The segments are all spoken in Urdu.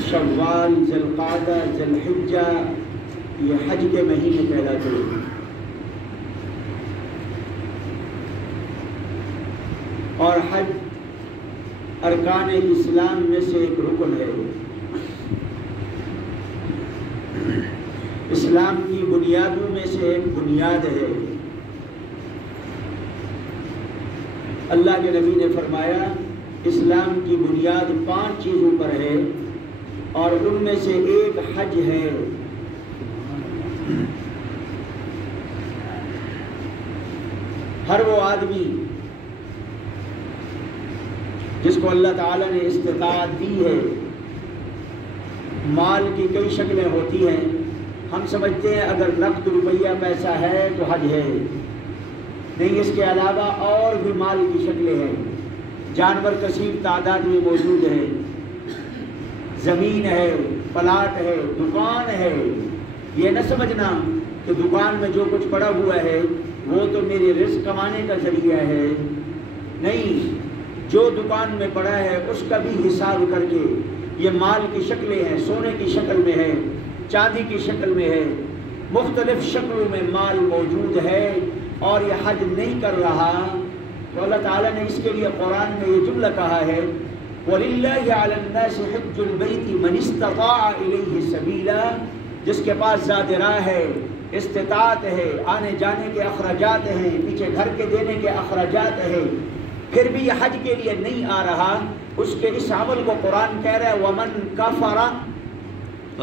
شوال، ذوالقعدہ، ذوالحجہ یہ حج کے مہینے کہلاتے ہیں، اور حج ارکان اسلام میں سے ایک رکن ہے، اسلام کی بنیادوں میں سے ایک بنیاد ہے۔ اللہ کے نبی نے فرمایا اسلام کی بنیاد 5 چیزوں پر ہے اور ان میں سے ایک حج ہے۔ ہر وہ آدمی جس کو اللہ تعالیٰ نے استطاعت دی ہے، مال کی کئی شکلیں ہوتی ہیں، ہم سمجھتے ہیں اگر نقد روپیہ پیسہ ہے تو حج ہے، نہیں، اس کے علاوہ اور بھی مال کی شکلیں ہیں، جانور کثیر تعداد میں موجود ہیں، زمین ہے، پلاٹ ہے، دکان ہے۔ یہ نہ سمجھنا کہ دکان میں جو کچھ پڑا ہوا ہے وہ تو میرے رزق کمانے کا ذریعہ ہے، نہیں، جو دکان میں پڑا ہے اس کا بھی حساب کر کے یہ مال کی شکلیں ہیں، سونے کی شکل میں ہے، چاندی کی شکل میں ہے، مختلف شکلوں میں مال موجود ہے، اور یہ حج نہیں کر رہا تو اللہ تعالیٰ نے اس کے لیے قرآن میں یہ جملہ کہا ہے وَلِلَّهِ عَلَى النَّاسِ حِجُّ الْبَيْتِ مَنِ اسْتَطَاعَ إِلَيْهِ سَبِيلًا، جس کے پاس زاد راہ ہے، استطاعت ہے، آنے جانے کے اخراجات ہیں، پیچھے گھر کے دینے کے اخراجات ہیں، پھر بھی یہ حج کے لیے نہیں آ رہا، اس کے اس عمل کو قرآن کہہ رہا ہے وَمَنْ كَفَرَ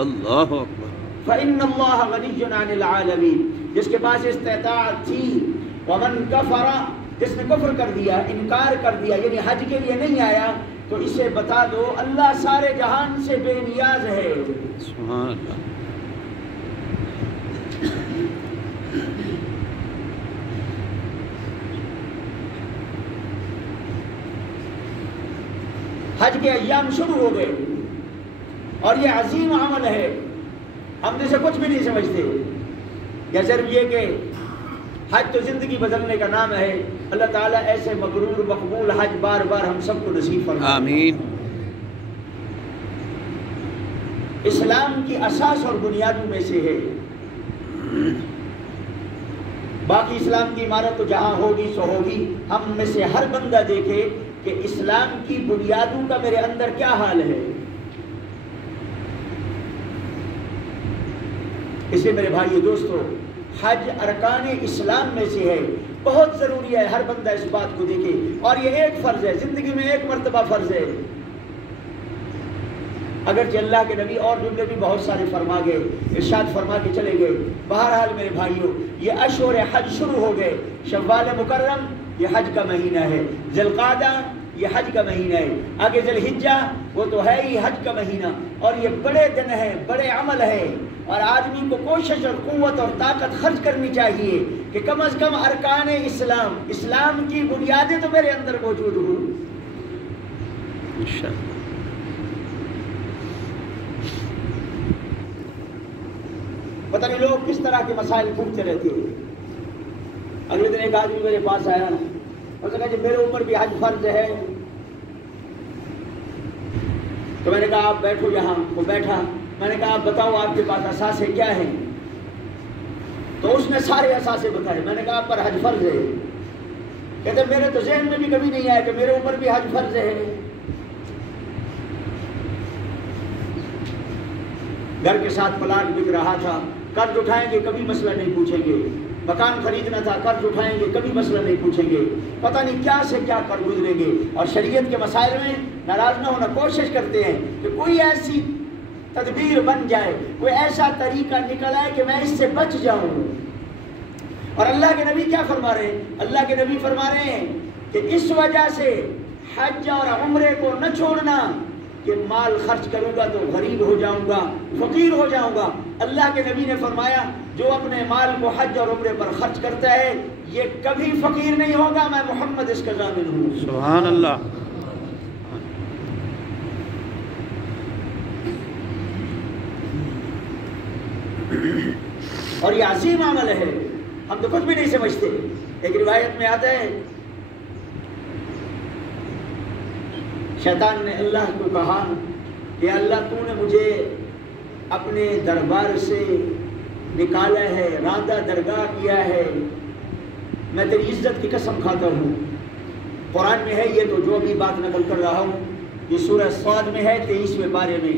اللہ اکبر فَإِنَّ اللَّهَ غَنِيٌّ عَنِ الْعَالَمِينَ، جس کے پاس استطاعت تھی، وَمَنْ كَفَرَ، جس نے کفر کر دیا، انکار کر دیا، یعنی حج کے لیے نہیں آیا، تو اسے بتا دو اللہ سارے جہان سے بے نیاز ہے۔ سبحان اللہ۔ حج کے ایام شروع ہو گئے اور یہ عظیم عمل ہے، ہم جسے کچھ بھی نہیں سمجھتے، یا صرف یہ کہ حج تو زندگی بدلنے کا نام ہے۔ اللہ تعالیٰ ایسے مبرور مقبول حج بار بار ہم سب کو نصیب فرمائے۔ آمین۔ اسلام کی اساس اور بنیادوں میں سے ہے، باقی اسلام کی عمارت تو جہاں ہوگی سو ہوگی، ہم میں سے ہر بندہ دیکھے کہ اسلام کی بنیادوں کا میرے اندر کیا حال ہے۔ اس لیے میرے بھائیو دوستو، حج ارکان اسلام میں سے ہے، بہت ضروری ہے ہر بندہ اس بات کو دیکھے، اور یہ ایک فرض ہے، زندگی میں ایک مرتبہ فرض ہے۔ اگرچہ اللہ کے نبی اور جملے بھی بہت سارے فرما گئے، ارشاد فرما کے چلے گئے، بہرحال میرے بھائیو یہ اشہر حج شروع ہو گئے۔ شوال مکرم یہ حج کا مہینہ ہے، ذوالقعدہ یہ حج کا مہینہ ہے، آگے ذوالحجہ وہ تو ہے ہی حج کا مہینہ، اور یہ بڑے دن ہیں، بڑے عمل ہے، اور آدمی کو کوشش اور قوت اور طاقت خرچ کرنی چاہیے کہ کم از کم ارکان اسلام، اسلام کی بنیادیں تو میرے اندر موجود ہوں۔ انشاءاللہ۔ پتہ نہیں لوگ کس طرح کے مسائل پوچھتے رہتے ہیں۔ اگلے دن ایک آدمی میرے پاس آیا، اس نے کہا کہ میرے اوپر بھی حج فرض ہے، تو میں نے کہا آپ بیٹھو یہاں، وہ بیٹھا، میں نے کہا آپ بتاؤ آپ کے پاس اثاثے کیا ہیں، تو اس نے سارے اثاثے بتائے۔ میں نے کہا آپ پر حج فرض ہے، کہتے میرے تو ذہن میں بھی کبھی نہیں آیا کہ میرے اوپر بھی حج فرض ہے۔ گھر کے ساتھ پلاٹ بک رہا تھا، قرض اٹھائیں گے کبھی مسئلہ نہیں پوچھیں گے، مکان خریدنا تھا قرض اٹھائیں گے کبھی مسئلہ نہیں پوچھیں گے، پتہ نہیں کیا سے کیا کر گزریں گے، اور شریعت کے مسائل میں ناراض نہ ہونا، کوشش کرتے ہیں کہ کوئی ایسی تدبیر بن جائے، کوئی ایسا طریقہ نکل آئے کہ میں اس سے بچ جاؤں۔ اور اللہ کے نبی کیا فرما رہے ہیں؟ اللہ کے نبی فرما رہے ہیں کہ اس وجہ سے حج اور عمرے کو نہ چھوڑنا کہ مال خرچ کروں گا تو غریب ہو جاؤں گا، فقیر ہو جاؤں گا۔ اللہ کے نبی نے فرمایا جو اپنے مال کو حج اور عمرے پر خرچ کرتا ہے یہ کبھی فقیر نہیں ہوگا، میں محمد اس کا ضامن ہوں۔ سبحان اللہ۔ اور یہ عظیم عمل ہے، ہم تو کچھ بھی نہیں سمجھتے۔ ایک روایت میں آتا ہے شیطان نے اللہ کو کہا کہ اللہ تو نے مجھے اپنے دربار سے نکالا ہے، راندہ درگاہ کیا ہے، میں تیری عزت کی قسم کھاتا ہوں۔ قرآن میں ہے یہ تو جو بھی بات نقل کر رہا ہوں، یہ سورہ صاد میں ہے 23ویں پارے میں،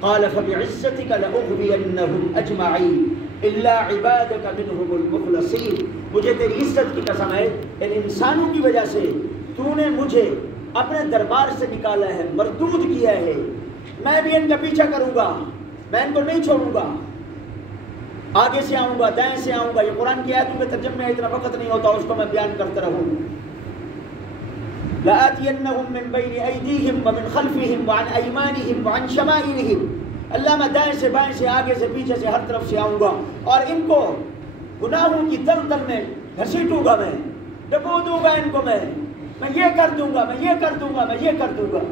قال فبعزتک لأغوینہم اجمعین الا عبادک منہم المخلصین۔ مجھے تیری عزت کی قسم ہے، ان انسانوں کی وجہ سے تو نے مجھے اپنے دربار سے نکالا ہے، مردود کیا ہے، میں بھی ان کا پیچھا کروں گا، میں ان کو نہیں چھوڑوں گا، آگے سے آؤں گا، دائیں سے آؤں گا۔ یہ قرآن کی آیتوں کے ترجمے میں اتنا وقت نہیں ہوتا، اس کو میں بیان کرتا رہوں۔ لَآتِيَنَّهُم مِّن بَيْنِ أَيْدِيهِمْ وَمِنْ خَلْفِهِمْ وَعَنْ أَيْمَانِهِمْ وَعَنْ شَمَائِلِهِمْ۔ اللہ میں دائیں سے بائیں سے آگے سے پیچھے سے ہر طرف سے آؤں گا اور ان کو گناہوں کی دلدل میں گھسیٹوں گا، میں ڈبو دوں گا ان کو، میں یہ کر دوں گا، میں یہ کر دوں گا، میں یہ کر دوں گا۔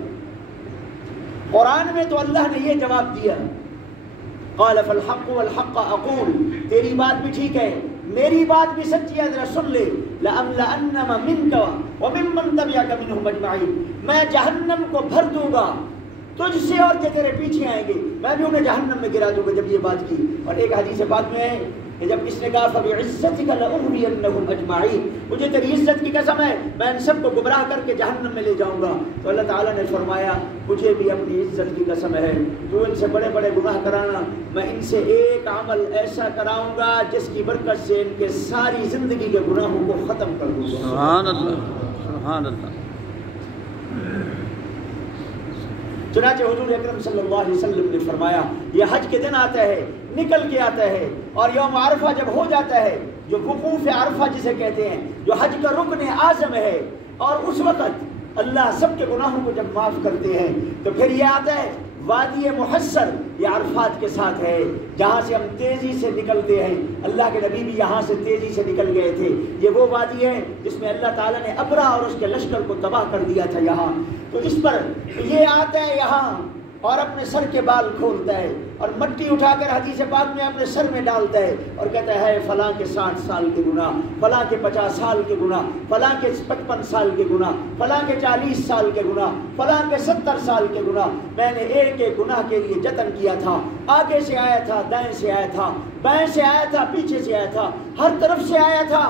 قرآن میں تو اللہ نے یہ جواب دیا، قال فالحق والحق اقول، تیری بات بھی ٹھیک ہے، میری بات بھی سچی ہے، ذرا سن لے، لأملأن منك وممن تبعك منهم اجمعین، میں جہنم کو بھر دوں گا تجھ سے اور جو تیرے پیچھے آئیں گے، میں بھی انہیں جہنم میں گرا دوں گا۔ جب یہ بات کی، اور ایک حدیث پاک میں ہے کہ جب اس نے کہا فبعزتک لأغوینہم اجمعین، مجھے تیری عزت کی قسم ہے میں ان سب کو گمراہ کر کے جہنم میں لے جاؤں گا، تو اللہ تعالیٰ نے فرمایا مجھے بھی اپنی عزت کی قسم ہے، تو ان سے بڑے بڑے گناہ کرانا، میں ان سے ایک عمل ایسا کراؤں گا جس کی برکت سے ان کے ساری زندگی کے گناہوں کو ختم کر دوں گا۔ سبحان اللہ، سبحان اللہ۔ چنانچہ حضور اکرم صلی اللہ علیہ وسلم نے فرمایا یہ حج کے دن آتا ہے، نکل کے آتا ہے، اور یوم عرفہ جب ہو جاتا ہے، جو وقوف عرفہ جسے کہتے ہیں، جو حج کا رکن اعظم ہے، اور اس وقت اللہ سب کے گناہوں کو جب معاف کرتے ہیں تو پھر یہ آتا ہے وادی محصر، یہ عرفات کے ساتھ ہے، جہاں سے ہم تیزی سے نکلتے ہیں، اللہ کے نبی بھی یہاں سے تیزی سے نکل گئے تھے۔ یہ وہ وادی ہے جس میں اللہ تعالیٰ نے ابرا اور اس کے لشکر کو تباہ کر دیا تھا یہاں، تو اس پر یہ آتا ہے یہاں اور اپنے سر کے بال کھولتا ہے اور مٹی اٹھا کر حدیث پاک میں اپنے سر میں ڈالتا ہے اور کہتا ہے فلاں کے 60 سال کے گناہ، فلاں کے 50 سال کے گناہ، فلاں کے 55 سال کے گناہ، فلاں کے 40 سال کے گناہ، فلاں کے 70 سال کے گناہ، میں نے ایک ایک گناہ کے لیے جتن کیا تھا، آگے سے آیا تھا، دائیں سے آیا تھا، بائیں سے آیا تھا، پیچھے سے آیا تھا، ہر طرف سے آیا تھا۔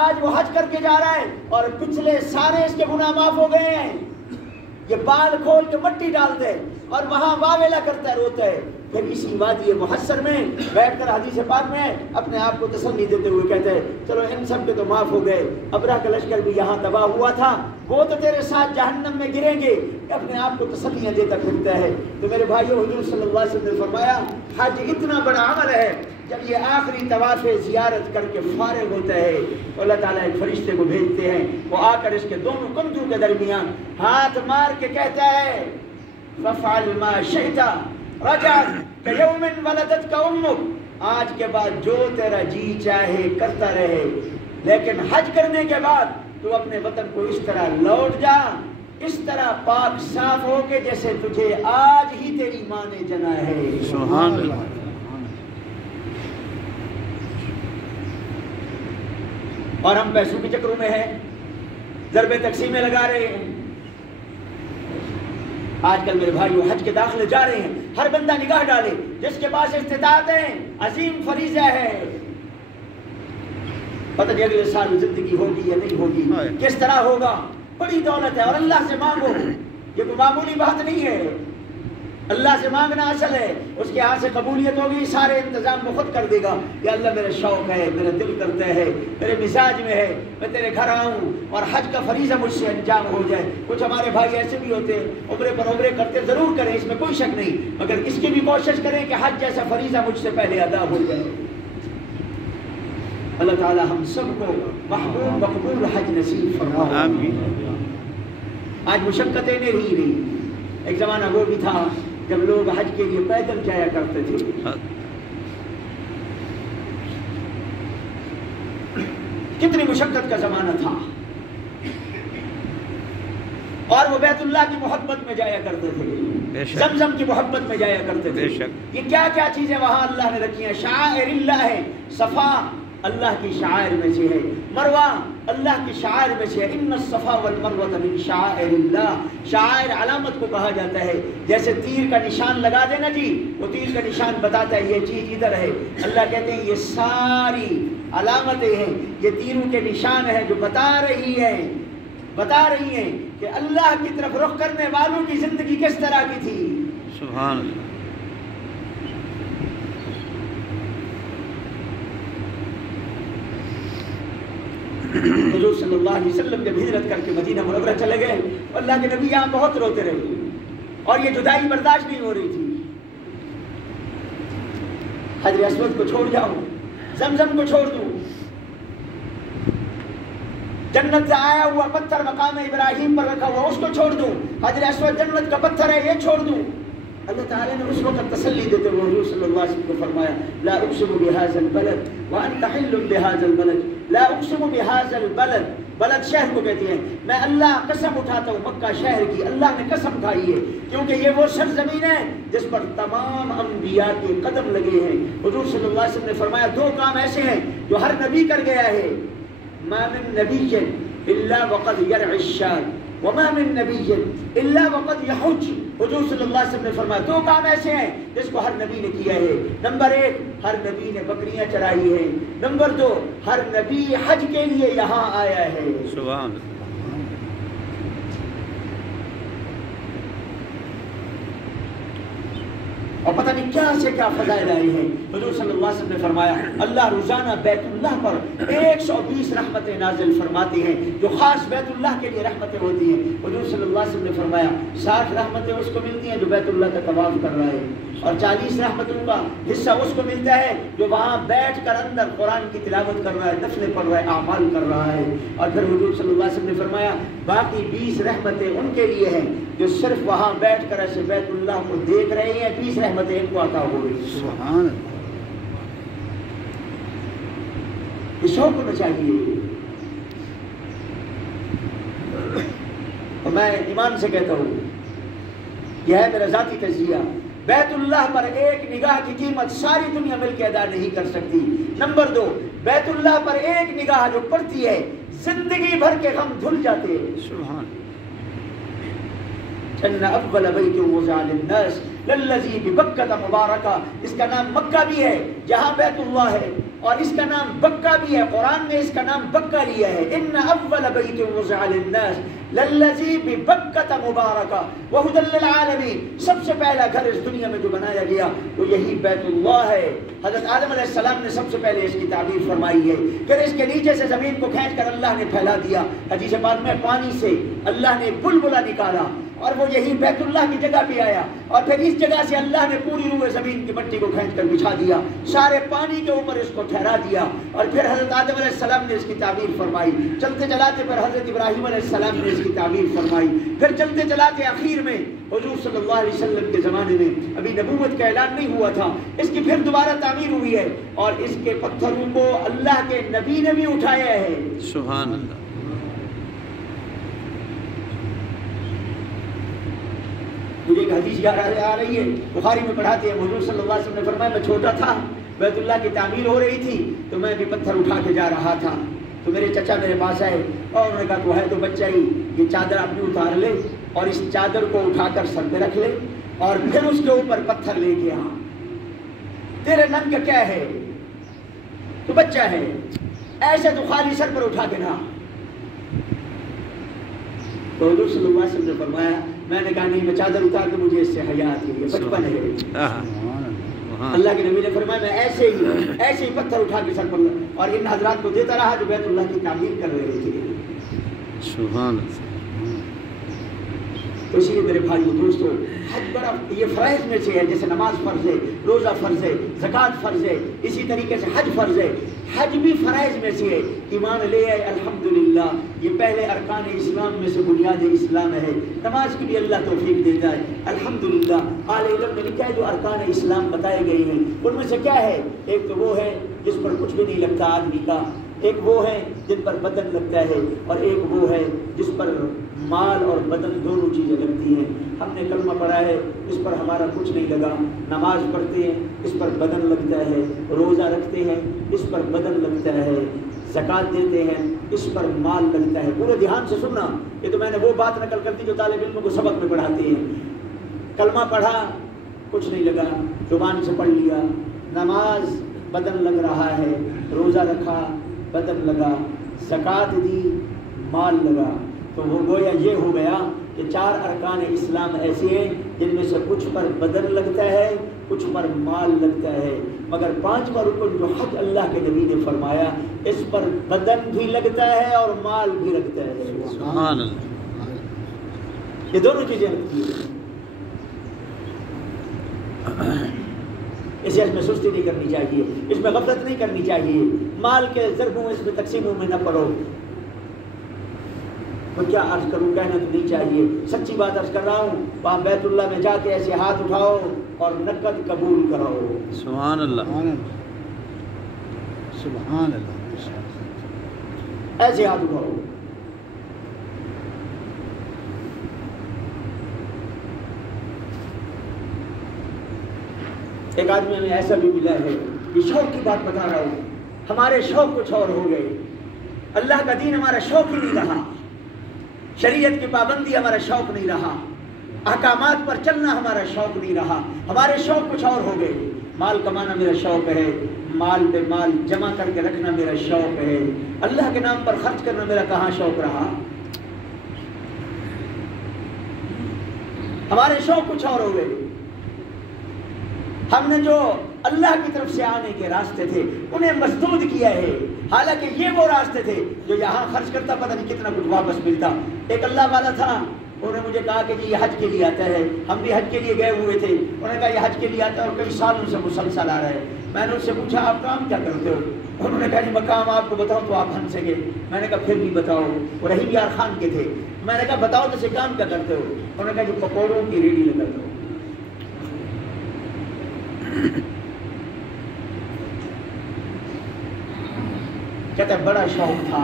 آج وہ حج کر کے جا رہا ہے اور پچھلے سارے اس کے گناہ معاف ہو گئے ہیں۔ یہ بال کھول کے مٹی ڈال دے اور وہاں واویلا کرتا ہے، روتا ہے، پھر اسی وادی محصر میں بیٹھ کر حدیث پاک میں اپنے آپ کو تسلی دیتے ہوئے کہتے ہیں چلو ان سب کے تو معاف ہو گئے، ابرہ کا لشکر بھی یہاں تباہ ہوا تھا، وہ تو تیرے ساتھ جہنم میں گریں گے، اپنے آپ کو تسلیاں دیتا پھرتا ہے۔ تو میرے بھائیو، حضور صلی اللہ علیہ وسلم نے فرمایا حج اتنا بڑا عمل ہے، جب یہ آخری طواف زیارت کر کے فارغ ہوتا ہے تو اللہ تعالیٰ ایک فرشتے کو بھیجتے ہیں، وہ آ کر اس کے دونوں کندھوں کے درمیان ہاتھ مار کے کہتا ہے فَفْعَلْ مَا شِئْتَ رَجَعْتَ كَيَوْمٍ وَلَدَتْكَ أُمُّكَ، آج کے بعد جو تیرا جی چاہے کرتا رہے، لیکن حج کرنے کے بعد تو اپنے وطن کو اس طرح لوٹ جا، اس طرح پاک صاف ہو کے جیسے تجھے آج ہی تیری ماں نے جنا ہے۔ سبحان اللہ۔ اور ہم پیسوں کے چکروں میں ہیں، ضرب تقسیمیں لگا رہے ہیں۔ آج کل میرے بھائیو حج کے داخلے جا رہے ہیں، ہر بندہ نگاہ ڈالے، جس کے پاس استطاعت ہے، عظیم فریضہ ہے، پتہ نہیں اگلے سال زندگی ہوگی یا نہیں ہوگی، کس طرح ہوگا، بڑی دولت ہے، اور اللہ سے مانگو، یہ کوئی معمولی بات نہیں ہے، اللہ سے مانگنا اصل ہے، اس کے ہاتھ سے قبولیت ہوگی، سارے انتظام وہ خود کر دے گا کہ اللہ میرا شوق ہے، میرا دل کرتا ہے، میرے مزاج میں ہے، میں تیرے گھر آؤں اور حج کا فریضہ مجھ سے انجام ہو جائے۔ کچھ ہمارے بھائی ایسے بھی ہوتے ہیں، عمرے پر عمرے کرتے، ضرور کریں، اس میں کوئی شک نہیں، مگر اس کی بھی کوشش کریں کہ حج جیسا فریضہ مجھ سے پہلے ادا ہو جائے۔ اللہ تعالی ہم سب کو محبوب مقبول حج نصیب فرمائے۔ آمین۔ آج مشقتیں نہیں رہی، ایک زمانہ وہ بھی تھا جب لوگ حج کے لیے پیدل جایا کرتے تھے، کتنی مشقت کا زمانہ تھا، اور وہ بیت اللہ کی محبت میں جایا کرتے تھے، زمزم کی محبت میں جایا کرتے تھے۔ یہ کیا کیا چیزیں وہاں اللہ نے رکھی ہیں، شعائر اللہ ہے، صفا اللہ کی شعائر میں سے ہے، مروہ اللہ کی شعائر میں سے ہے۔ ان الصفا والمروہ من شعائر اللہ، شعائر علامت کو کہا جاتا ہے، جیسے تیر کا نشان لگا دینا جی، وہ تیر کا نشان بتاتا ہے یہ چیز ادھر ہے۔ اللہ کہتے ہیں یہ ساری علامتیں ہیں، یہ تیروں کے نشان ہیں جو بتا رہی ہیں کہ اللہ کی طرف رخ کرنے والوں کی زندگی کس طرح کی تھی۔ سبحان اللہ۔ حضور صلی اللہ علیہ وسلم جب ہجرت کر کے مدینہ منورہ چلے گئے، اللہ کے نبی یہاں بہت روتے رہے اور یہ جدائی برداشت نہیں ہو رہی تھی۔ حجر اسود کو چھوڑ جاؤں، زمزم کو چھوڑ دوں، جنت سے آیا ہوا پتھر مقام ابراہیم پر رکھا ہوا اس کو چھوڑ دوں، حجر اسود جنت کا پتھر ہے یہ چھوڑ دوں۔ اللہ تعالیٰ نے اس وقت تسلی دیتے ہوئے حضور صلی اللہ علیہ وسلم کو فرمایا لا اقسم بهذا البلد وانت حل بهذا البلد، لا اقسم بهذا البلد، بلد شہر کو کہتے ہیں، میں اللہ قسم اٹھاتا ہوں مکہ شہر کی، اللہ نے قسم اٹھائی ہے کیونکہ یہ وہ سرزمین ہے جس پر تمام انبیاء کے قدم لگے ہیں۔ حضور صلی اللہ علیہ وسلم نے فرمایا دو کام ایسے ہیں جو ہر نبی کر گیا ہے، ما من نبی الا وقد یرعی الشاة وما من نبی الا وقد یحج۔ حضور صلی اللہ علیہ وسلم نے فرمایا دو کام ایسے ہیں جس کو ہر نبی نے کیا ہے، نمبر ایک ہر نبی نے بکریاں چرائی ہیں، نمبر دو ہر نبی حج کے لیے یہاں آیا ہے۔ سبحان اللہ۔ اور پتہ نہیں کیا سے کیا فضائل آئے ہیں۔ حضور صلی اللہ علیہ وسلم نے فرمایا اللہ روزانہ بیت اللہ پر 120 رحمتیں نازل فرماتے ہیں جو خاص بیت اللہ کے لیے رحمتیں ہوتی ہیں۔ حضور صلی اللہ علیہ وسلم نے فرمایا 60 رحمتیں اس کو ملتی ہیں جو بیت اللہ کا طواف کر رہا ہے، اور 40 رحمتوں کا حصہ اس کو ملتا ہے جو وہاں بیٹھ کر اندر قرآن کی تلاوت کر رہا ہے، نفلیں پڑھ رہا ہے، اعمال کر رہا ہے۔ اور پھر حضور صلی اللہ علیہ وسلم نے فرمایا باقی 20 رحمتیں ان کے لیے ہیں جو صرف وہاں بیٹھ کر ایسے بیت اللہ کو دیکھ رہے ہیں، 20 رحمتیں ان کو عطا ہو رہی۔ سبحان اللہ۔ یہ شوق ہونا چاہیے۔ اور میں ایمان سے کہتا ہوں یہ ہے میرا ذاتی تجزیہ، بیت اللہ پر ایک نگاہ کی قیمت ساری دنیا مل کے ادا نہیں کر سکتی۔ نمبر دو بیت اللہ پر ایک نگاہ جو پڑتی ہے زندگی بھر کے غم دھل جاتے ہیں۔ سبحان ان اول بیت وضع للناس للذی ببکہ مبارکہ، اس کا نام مکہ بھی ہے جہاں بیت اللہ ہے، اور اس کا نام بکہ بھی ہے، قرآن نے اس کا نام بکہ لیا ہے۔ ان اول بیت وضع للناس للذی ببکہ مبارکہ وہدی للعالمین، سب سے پہلا گھر اس دنیا میں جو بنایا گیا وہ یہی بیت اللہ ہے۔ حضرت آدم علیہ السلام نے سب سے پہلے اس کی تعبیر فرمائی ہے، پھر اس کے نیچے سے زمین کو کھینچ کر اللہ نے پھیلا دیا، حدیث پاک میں پانی سے اللہ نے بلبلہ نکالا اور وہ یہی بیت اللہ کی جگہ پہ آیا، اور پھر اس جگہ سے اللہ نے پوری روئے زمین کی مٹی کو کھینچ کر بچھا دیا، سارے پانی کے اوپر اس کو ٹھہرا دیا، اور پھر حضرت آدم علیہ السلام نے اس کی تعبیر فرمائی، چلتے چلاتے پھر حضرت ابراہیم علیہ السلام نے اس کی تعبیر فرمائی، پھر چلتے چلاتے آخر میں حضور صلی اللہ علیہ وسلم کے زمانے میں ابھی نبوت کا اعلان نہیں ہوا تھا، اس کی پھر دوبارہ تعمیر ہوئی ہے، اور اس کے پتھروں کو اللہ کے نبی نے بھی اٹھایا ہے۔ سبحان اللہ۔ مجھے ایک حدیث یاد آ رہی ہے، بخاری میں پڑھاتے ہیں، حضور صلی اللہ علیہ وسلم نے فرمایا میں چھوٹا تھا، بیت اللہ کی تعمیر ہو رہی تھی تو میں بھی پتھر اٹھا کے جا رہا تھا، تو میرے چچا میرے پاس آئے اور انہوں نے کہا تو ہے تو بچہ ہی، یہ چادر اپنی اتار لے اور اس چادر کو اٹھا کر سر پہ رکھ لے اور پھر اس کے اوپر پتھر لے کے آ، تیرے ننگ کا کیا ہے، تو بچہ ہے، ایسے تو خالی سر پر اٹھا کے نہ۔ تو حضور صلی اللہ علیہ وسلم نے فرمایا، میں نے کہا نہیں میں چادر اتار کے مجھے اس سے حیا آتی ہے، بچپن ہے۔ اللہ کے نبی نے فرمایا میں ایسے ہی پتھر اٹھا کے سر پر اور ان حضرات کو دیتا رہا جو بیت اللہ کی تعمیر کر رہے تھے۔ سبحان اللہ۔ تو اسی لیے میرے بھائیو دوستو، حج بڑا یہ فرائض میں سے ہے، جیسے نماز فرض ہے، روزہ فرض ہے، زکوٰۃ فرض ہے، اسی طریقے سے حج فرض ہے، حج بھی فرائض میں سے ہے۔ ایمان لے آئے الحمدللہ، یہ پہلے ارکان اسلام میں سے بنیاد اسلام ہے، نماز کی بھی اللہ توفیق دیتا ہے الحمدللہ۔ اعلی علم نے لکھا ہے جو ارکان اسلام بتائے گئے ہیں ان میں سے کیا ہے، ایک تو وہ ہے جس پر کچھ بھی نہیں لگتا آدمی کا، ایک وہ ہے جن پر بدن لگتا ہے، اور ایک وہ ہے جس پر مال اور بدن دونوں چیزیں لگتی ہیں۔ ہم نے کلمہ پڑھا ہے اس پر ہمارا کچھ نہیں لگا، نماز پڑھتے ہیں اس پر بدن لگتا ہے، روزہ رکھتے ہیں اس پر بدن لگتا ہے، زکوٰۃ دیتے ہیں اس پر مال لگتا ہے۔ پورے دھیان سے سننا، یہ تو میں نے وہ بات نقل کر دی جو طالب علموں کو سبق میں پڑھاتے ہیں۔ کلمہ پڑھا کچھ نہیں لگا، زبان سے پڑھ لیا، نماز بدن لگ رہا ہے، روزہ رکھا بدن لگا، زکوٰۃ دی مال لگا، تو وہ گویا یہ ہو گیا کہ 4 ارکان اسلام ایسے ہیں جن میں سے کچھ پر بدن لگتا ہے، کچھ پر مال لگتا ہے، مگر 5واں رکن جو حج اللہ کے نبی نے فرمایا اس پر بدن بھی لگتا ہے اور مال بھی لگتا ہے۔ سبحان اللہ، یہ دونوں چیزیں لگتی ہیں۔ اس میں سستی نہیں کرنی چاہیے، اس میں غفلت نہیں کرنی چاہیے، مال کے ضربوں اس میں تقسیموں میں نہ پڑو۔ میں کیا عرض کروں، کہنا تو نہیں چاہیے، سچی بات عرض کر رہا ہوں، وہاں بیت اللہ میں جا کے ایسے ہاتھ اٹھاؤ اور نقد قبول کرو۔ سبحان اللہ، سبحان اللہ، ایسے ہاتھ اٹھاؤ۔ ایک آدمی ہمیں ایسا بھی ملا ہے، یہ شوق کی بات بتا رہا ہوں، ہمارے شوق کچھ اور ہو گئے، اللہ کا دین ہمارا شوق ہی نہیں رہا، شریعت کی پابندی ہمارا شوق نہیں رہا، احکامات پر چلنا ہمارا شوق نہیں رہا، ہمارے شوق کچھ اور ہو گئے۔ مال کمانا میرا شوق ہے، مال پہ مال جمع کر کے رکھنا میرا شوق ہے، اللہ کے نام پر خرچ کرنا میرا کہاں شوق رہا؟ ہمارے شوق کچھ اور ہو گئے۔ ہم نے جو اللہ کی طرف سے آنے کے راستے تھے انہیں مسدود کیا ہے، حالانکہ یہ وہ راستے تھے جو یہاں خرچ کرتا پتہ نہیں کتنا کچھ واپس ملتا۔ ایک اللہ والا تھا، انہوں نے مجھے کہا کہ جی یہ حج کے لیے آتا ہے، ہم بھی حج کے لیے گئے ہوئے تھے، انہوں نے کہا یہ حج کے لیے آتا ہے اور کئی سالوں سے مسلسل آ رہا ہے۔ میں نے ان سے پوچھا آپ کام کیا کرتے ہو؟ انہوں نے کہا جی میں کام آپ کو بتاؤں تو آپ ہنسیں گے۔ میں نے کہا پھر بھی بتاؤ، وہ رحیم یار خان کے تھے۔ میں نے کہا بتاؤ تو سے کام کیا کرتے ہو؟ انہوں نے کہا جی پکوڑوں کی ریڑھی لگاتا ہوں۔ کہتا ہے بڑا شوق تھا،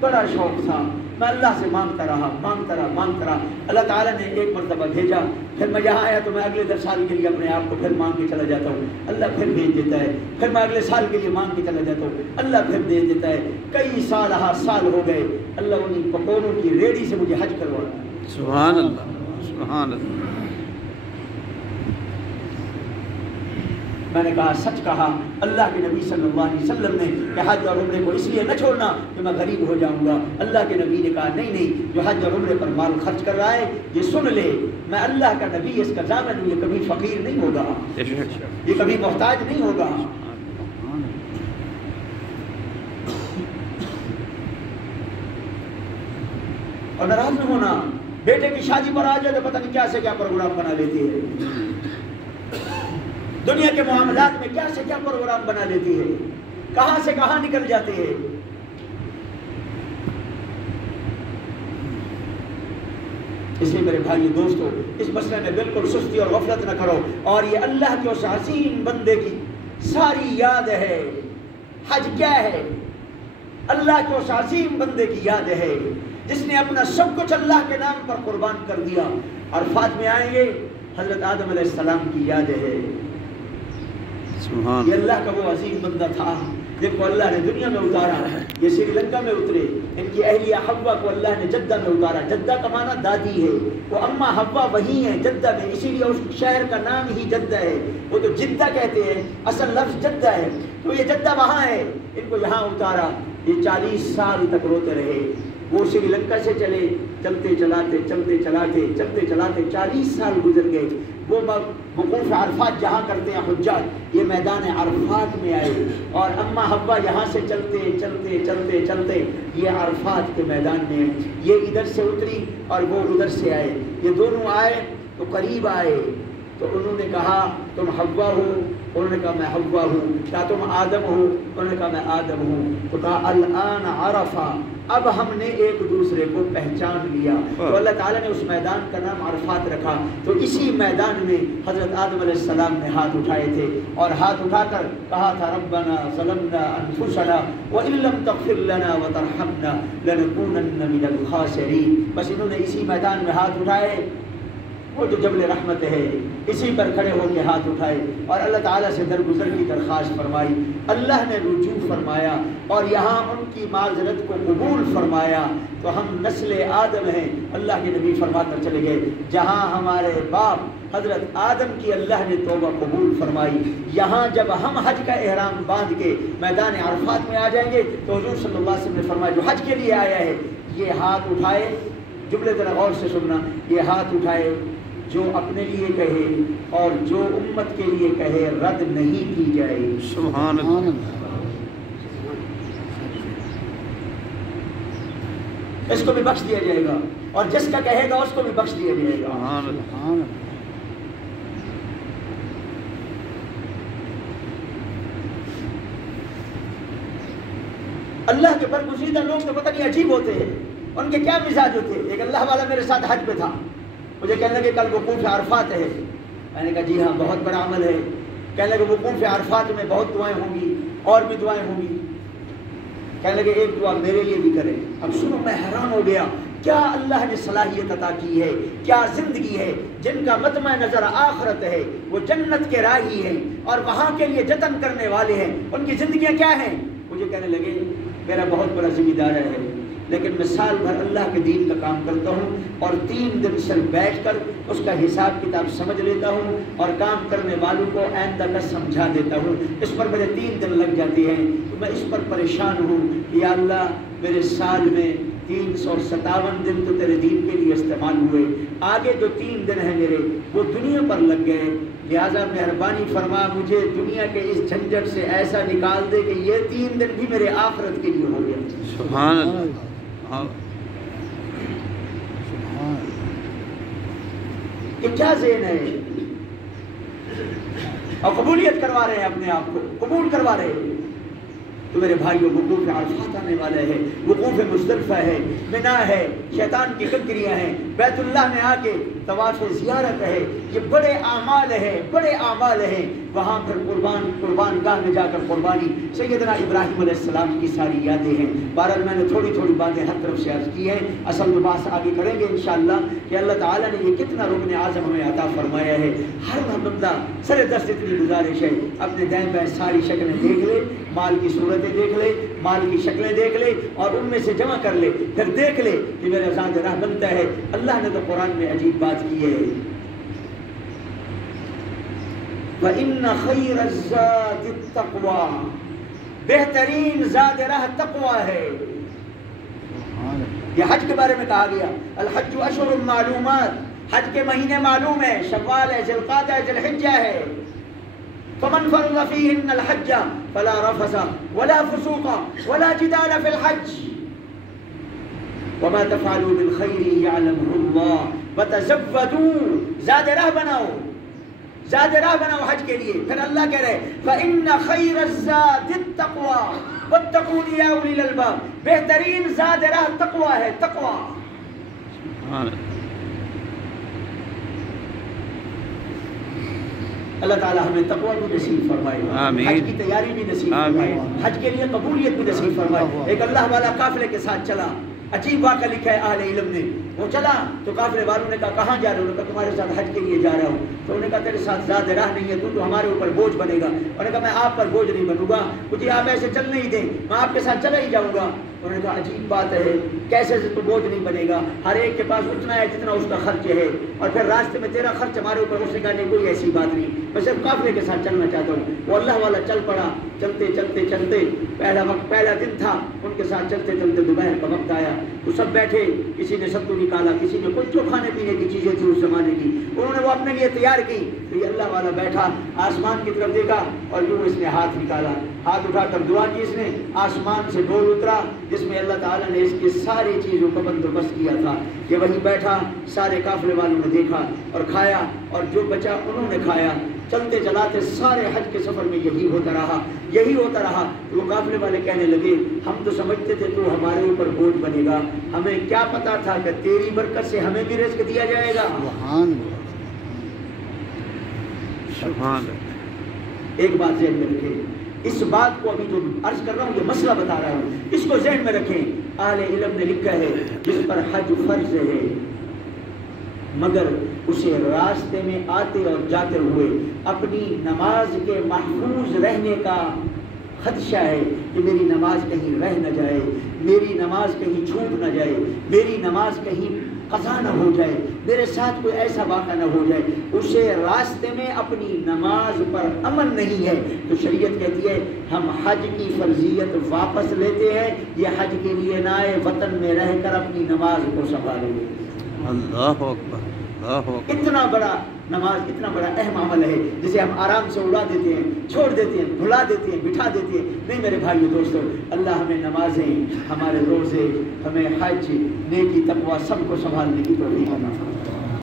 بڑا شوق تھا، میں اللہ سے مانگتا رہا، مانگتا رہا، مانگتا رہا۔ اللہ تعالیٰ نے ایک مرتبہ بھیجا، پھر میں یہاں آیا تو میں اگلے 10 سال کے لیے اپنے آپ کو پھر مانگ کے چلا جاتا ہوں، اللہ پھر بھیج دیتا ہے، پھر میں اگلے سال کے لیے مانگ کے چلا جاتا ہوں، اللہ پھر بھیج دیتا ہے۔ کئی سال سال ہو گئے، اللہ انہیں پکوڑوں کی ریڑھی سے مجھے حج کروا رہا ہے۔ سبحان اللہ، سبحان اللہ۔ میں نے کہا سچ کہا، اللہ کے نبی صلی اللہ علیہ وسلم نے کہ حج اور عمرے کو اس لیے نہ چھوڑنا کہ میں غریب ہو جاؤں گا۔ اللہ کے نبی نے کہا نہیں نہیں، جو حج اور عمرے پر مال خرچ کر رہا ہے یہ سن لے، میں اللہ کا نبی اس کا ضامن ہوں، یہ کبھی فقیر نہیں ہوگا، یہ کبھی محتاج نہیں ہوگا۔ اور ناراض نہ ہونا، بیٹے کی شادی پر آ جائے تو پتہ نہیں کیا سے کیا پروگرام بنا لیتی ہے، دنیا کے معاملات میں کیا سے کیا پروگرام بنا لیتی ہے، کہاں سے کہاں نکل جاتے ہیں۔ اس لیے میرے بھائی دوستو، اس مسئلے میں بالکل سستی اور غفلت نہ کرو، اور یہ اللہ کے اس عظیم بندے کی ساری یاد ہے۔ حج کیا ہے؟ اللہ کے اس عظیم بندے کی یاد ہے جس نے اپنا سب کچھ اللہ کے نام پر قربان کر دیا۔ عرفات میں آئیں گے، حضرت آدم علیہ السلام کی یاد ہے۔ یہ اللہ کا وہ عظیم بندہ تھا جن کو اللہ نے دنیا میں اتارا، یہ سری لنکا میں اترے، ان کی اہلیہ حوا کو اللہ نے جدہ میں اتارا۔ جدہ کا معنی دادی ہے، وہ اما حوا وہی ہیں جدہ میں، اسی لیے اس شہر کا نام ہی جدہ ہے۔ وہ تو جدہ کہتے ہیں، اصل لفظ جدہ ہے، تو یہ جدہ وہاں ہے، ان کو یہاں اتارا۔ یہ 40 سال تک روتے رہے، وہ سری لنکا سے چلے، چلتے چلاتے چلتے چلاتے چلتے چلاتے 40 سال گزر گئے۔ وہ وقوف عرفات جہاں کرتے ہیں حجاج، یہ میدان عرفات میں آئے، اور اما حوا یہاں سے چلتے چلتے چلتے چلتے یہ عرفات کے میدان میں، یہ ادھر سے اتری اور وہ ادھر سے آئے، یہ دونوں آئے تو قریب آئے، تو انہوں نے کہا تم حوا ہو؟ انہوں نے کہا میں حوا ہوں۔ کہا تم آدم ہو؟ انہوں نے کہا میں آدم ہوں۔ تو کہا الآن عرفہ، اب ہم نے ایک دوسرے کو پہچان لیا۔ تو اللہ تعالیٰ نے اس میدان کا نام عرفات رکھا۔ تو اسی میدان میں حضرت آدم علیہ السلام نے ہاتھ اٹھائے تھے، اور ہاتھ اٹھا کر کہا تھا ربنا ظلمنا انفسنا وان لم تغفر لنا وترحمنا لنکونن من الخاسرین۔ بس انہوں نے اسی میدان میں ہاتھ اٹھائے، وہ جو جبل رحمت ہے اسی پر کھڑے ہو کے ہاتھ اٹھائے اور اللہ تعالیٰ سے درگزر کی درخواست فرمائی. اللہ نے رجوع فرمایا اور یہاں ان کی معذرت کو قبول فرمایا. تو ہم نسل آدم ہیں. اللہ کے نبی فرما کر چلے گئے جہاں ہمارے باپ حضرت آدم کی اللہ نے توبہ قبول فرمائی, یہاں جب ہم حج کا احرام باندھ کے میدان عرفات میں آ جائیں گے تو حضور صلی اللہ علیہ وسلم نے فرمایا جو حج کے لیے آیا ہے یہ ہاتھ اٹھائے. جملے ذرا غور سے سننا, یہ ہاتھ اٹھائے جو اپنے لیے کہے اور جو امت کے لیے کہے رد نہیں کی جائے. سبحان اللہ. اس کو بھی بخش دیا جائے گا اور جس کا کہے گا اس کو بھی بخش دیا جائے گا. سبحان اللہ. اللہ کے برگزیدہ لوگ تو پتہ نہیں عجیب ہوتے ہیں, ان کے کیا مزاج ہوتے ہیں. ایک اللہ والا میرے ساتھ حج پہ تھا, مجھے کہنے لگے کل وقوف عرفات ہے. میں نے کہا جی ہاں بہت بڑا عمل ہے. کہنے لگے وقوف عرفات میں بہت دعائیں ہوں گی اور بھی دعائیں ہوں گی. کہنے لگے ایک دعا میرے لیے بھی کریں. اب سنو, میں حیران ہو گیا, کیا اللہ نے صلاحیت عطا کی ہے, کیا زندگی ہے. جن کا مطمع نظر آخرت ہے وہ جنت کے راہی ہیں اور وہاں کے لیے جتن کرنے والے ہیں. ان کی زندگیاں کیا ہیں. مجھے کہنے لگے میرا بہت بڑا ذمہ دار ہے لیکن میں سال بھر اللہ کے دین کا کام کرتا ہوں اور 3 دن صرف بیٹھ کر اس کا حساب کتاب سمجھ لیتا ہوں اور کام کرنے والوں کو آئندہ کا سمجھا دیتا ہوں. اس پر میرے 3 دن لگ جاتے ہیں تو میں اس پر پریشان ہوں. یا اللہ میرے سال میں 357 دن تو تیرے دین کے لیے استعمال ہوئے, آگے جو 3 دن ہیں میرے وہ دنیا پر لگ گئے. لہٰذا مہربانی فرما مجھے دنیا کے اس جھنجٹ سے ایسا نکال دے کہ یہ 3 دن بھی میرے آخرت کے لیے ہو گیا. سبحان اللہ. یہ کیا ذہن ہے. اور قبولیت کروا رہے ہیں اپنے آپ کو, قبول کروا رہے ہیں. تو میرے بھائیوں وقوف عرفات آنے والا ہے, وقوف مزدلفہ ہے, منا ہے, شیطان کی کنکریاں ہیں, بیت اللہ میں آ کے طواف زیارت ہے. یہ بڑے اعمال ہیں, بڑے اعمال ہیں. وہاں پھر قربان گاہ میں جا کر قربانی, سیدنا ابراہیم علیہ السلام کی ساری یادیں ہیں. بہرحال میں نے تھوڑی تھوڑی باتیں ہر طرف سے عرض کی ہیں. اصل میں بات آگے کریں گے انشاءاللہ کہ اللہ تعالیٰ نے یہ کتنا رکن اعظم ہمیں عطا فرمایا ہے. ہر بندہ سر دست اتنی گزارش ہے اپنے دائیں بائیں ساری شکلیں دیکھ لے, مال کی صورتیں دیکھ لے, مال کی شکلیں دیکھ لے اور ان میں سے جمع کر لے, پھر دیکھ لے کہ میرا ذات راہ بنتا ہے. اللہ نے تو قرآن میں عجیب بات کی ہے, وَإِنَّ خَيْرَ الزَّادِ التَّقْوَى, بہترین زاد راہ تقوی ہے. یہ حج کے بارے میں کہا گیا الحج اشہر معلومات, حج کے مہینے معلوم ہے, شوال ہے, ذی القعدہ ہے, ذی الحجہ ہے. فمن فرض فيهن الحج فلا رفث ولا فسوق ولا جدال في الحج وما تفعلوا من خير يعلمه الله وتزودوا, زاد راہ بناؤ, زاد راہ بناؤ حج کے لیے. پھر اللہ کہہ رہے فإن خير الزاد التقوى واتقون يا أولي الألباب, بہترین زاد راہ تقوی ہے, تقوی. اللہ تعالیٰ ہمیں تقوی بھی نصیب فرمائے, حج کی تیاری بھی نصیب فرمائے, حج کے لیے قبولیت بھی نصیب فرمائے. ایک اللہ والا قافلے کے ساتھ چلا, عجیب واقعہ لکھا ہے اہل علم نے. وہ چلا تو قافلے والوں نے کہا کہاں جا رہے ہو؟ انہوں نے کہا تمہارے ساتھ حج کے لیے جا رہا ہوں. تو انہوں نے کہا تیرے ساتھ زیادہ راہ نہیں ہے, تو ہمارے اوپر بوجھ بنے گا. انہوں نے کہا میں آپ پر بوجھ نہیں بنوں گا, مجھے آپ ایسے چل نہیں دیں, میں آپ کے ساتھ چلا ہی جاؤں گا. انہوں نے کہا عجیب بات ہے, کیسے سے تو بوجھ نہیں بنے گا, ہر ایک کے پاس اتنا ہے جتنا اس کا خرچ ہے, اور پھر راستے میں تیرا خرچ ہمارے اوپر. اس نے کہا نہیں کوئی ایسی بات نہیں, میں صرف قافلے کے ساتھ چلنا چاہتا ہوں. وہ اللہ والا چل پڑا. چلتے چلتے چلتے پہلا دن تھا, ان کے ساتھ چلتے چلتے دوپہر کا وقت آیا. وہ سب بیٹھے, کسی نے ستو نکالا, کسی نے کچھ جو کھانے پینے کی چیزیں تھی اس زمانے کی انہوں نے وہ اپنے لیے تیار کی. تو یہ اللہ والا بیٹھا, آسمان کی طرف دیکھا اور یوں اس نے ہاتھ نکالا, ہاتھ اٹھا کر دعا کی. اس نے آسمان سے ڈول اترا جس میں اللہ تعالیٰ نے اس کی ساری چیزوں کا بندوبست کیا تھا. کہ وہیں بیٹھا, سارے قافلے والوں نے دیکھا اور کھایا, اور جو بچا انہوں نے کھایا. چلتے چلاتے سارے حج کے سفر میں یہی ہوتا رہا, یہی ہوتا رہا. وہ قافلے والے کہنے لگے ہم تو سمجھتے تھے تو ہمارے اوپر بوجھ بنے گا, ہمیں کیا پتا تھا کہ تیری برکت سے ہمیں بھی رزق دیا جائے گا. سبحان. ایک بات ذہن میں رکھیں, اس بات کو ابھی جو عرض کر رہا ہوں یہ مسئلہ بتا رہا ہوں, اس کو ذہن میں رکھیں. اہل علم نے لکھا ہے جس پر حج فرض ہے مگر اسے راستے میں آتے اور جاتے ہوئے اپنی نماز کے محفوظ رہنے کا خدشہ ہے کہ میری نماز کہیں رہ نہ جائے، میری نماز کہیں چھوٹ نہ جائے، میری نماز کہیں قضا نہ ہو جائے، میرے ساتھ کوئی ایسا واقعہ نہ ہو جائے، اسے راستے میں اپنی نماز پر عمل نہیں ہے، تو شریعت کہتی ہے ہم حج کی فرضیت واپس لیتے ہیں، یہ حج کے لیے نہ آئے، وطن میں رہ کر اپنی نماز کو سنبھالیں گے۔ اللہ اکبر، اللہ اکبر۔ اتنا بڑا نماز اتنا بڑا اہم عمل ہے جسے ہم آرام سے اڑا دیتے ہیں، چھوڑ دیتے ہیں، بھلا دیتے ہیں، بٹھا دیتے ہیں۔ نہیں میرے بھائیو دوستو، اللہ ہمیں نمازیں، ہمارے روزے، ہمیں حج، نیکی، تقوی سب کو سنبھالنے کی توفیق عطا فرمائے۔